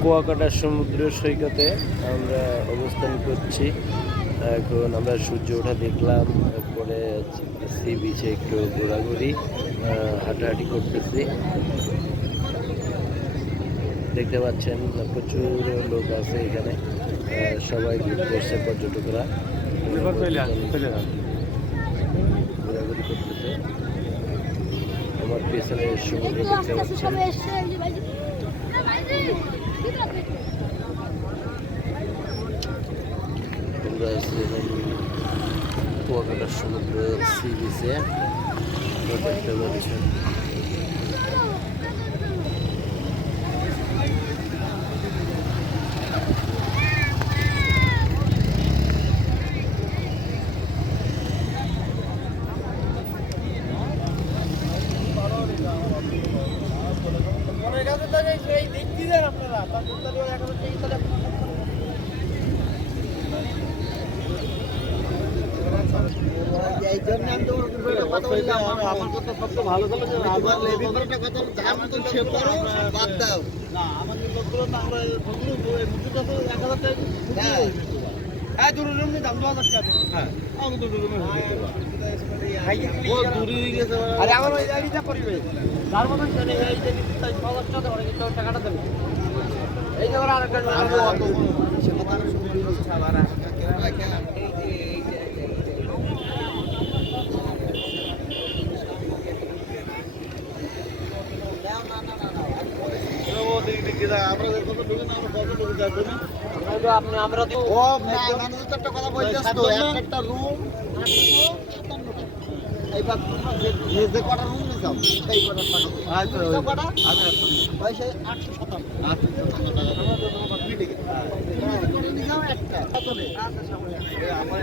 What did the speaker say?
কুয়াকাটা সমুদ্র সৈকতে আমরা অবস্থান করছি। এখন আমরা সূর্য ওঠা দেখলাম তারপরে সি বিচে একটু ঘোরাঘুরি হাঁটাহাঁটি করতেছি। দেখতে পাচ্ছেন প্রচুর লোক আছে এখানে আহ, সবাই ঘুরতে এসছে পর্যটকরা। ঘোরাঘুরি করতেছে। আমার পেছনে সমুদ্র দেখতে পাচ্ছেন তোমরা আছি এখন কুয়াকাটার সমুদ্র সি বিচে দেখতে পাচ্ছেন এই জন্য আমি তো কথা বললাম। আমার কথা সবচেয়ে ভালো কথা সে করো বাদ দাও। না আমাদের লোকগুলো না আমরা সবগুলো মুখে তো এক হাজার টাকা হ্যাঁ। হ্যাঁ দুটো রুম নিয়ে দাম দু হাজার টাকা। হ্যাঁ। আমি দুটো রুমে ও দূরে গেছে। আরে আমার ওই গাড়িটা পরিবে তার মতন জানি এই যে ধরে টাকাটা দেবে। এই যে আরেকটা আমি অত সে কথা শুনে আমরা তো একটা কথা বলছিস তো এক একটা রুম এইবার যে যে কটা রুম নিছাও সেই কটা টাকা। আচ্ছা কটা? ওই সেই আটশো সাতান্ন। আটশো সাতান্ন টাকা। মিটিং হ্যাঁ। একটা। আচ্ছা আমার